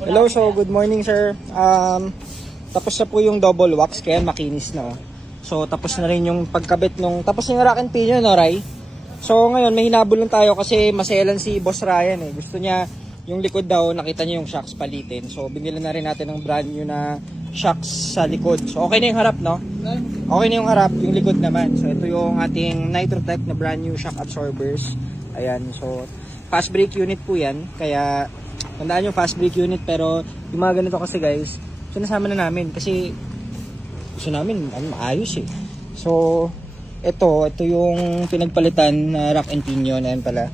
Hello, so good morning sir. Tapos na po yung double wax kaya makinis na. So tapos na rin yung pagkabit nung tapos na yung rack and pinion, no, Ray? So ngayon may hinabol lang tayo kasi maselan si Boss Ryan eh. Gusto niya yung likod daw, nakita niya yung shocks palitin. So binili na rin natin ng brand new na shocks sa likod. So okay na yung harap, no? Okay na yung harap, yung likod naman. So ito yung ating Nitrotech na brand new shock absorbers. Ayan, so fast brake unit po yan. Kaya tandaan yung fast brake unit, pero yung mga ganito kasi guys, sinasama na namin kasi gusto namin maayos eh. So ito yung pinagpalitan na rack and pinion, ayan pala.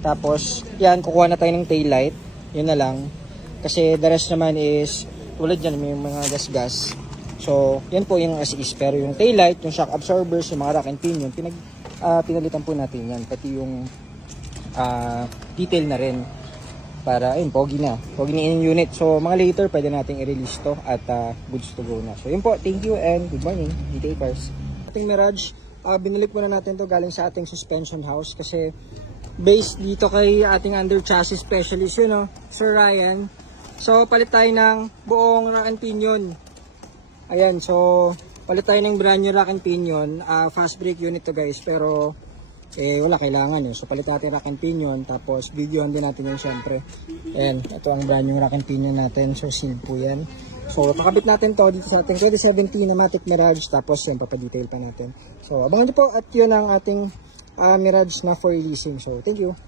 Tapos yan, kukuha na tayo ng tail light, yun na lang. Kasi the rest naman is tulad dyan, may mga gas-gas. So yan po yung as is, pero yung tail light, yung shock absorbers, yung mga rack and pinion, pinalitan po natin yan, pati yung detail na rin. Para ayun, pogi na yung unit. So mga later pwede nating i-release to at goods to go na. So yun po, thank you and good morning GTA Cars. Ating Mirage, binalik muna natin to galing sa ating suspension house kasi based dito kay ating under chassis specialist yun, no, Sir Ryan. So palit tayo ng buong rack and pinion. Ayan, so palit tayo ng brand new rack and pinion. Fast brake unit to guys, pero wala kailangan eh. So palit natin rack and pinion, tapos videohan din natin yan syempre. Ayan, ito ang brand new rack and pinion natin. So sealed po yan. So kakabit natin to dito sa ating 2017 na Matic Mirage, tapos yan, papadetail pa natin. So abangan nyo po, at yun ang ating Mirage na for leasing. So thank you.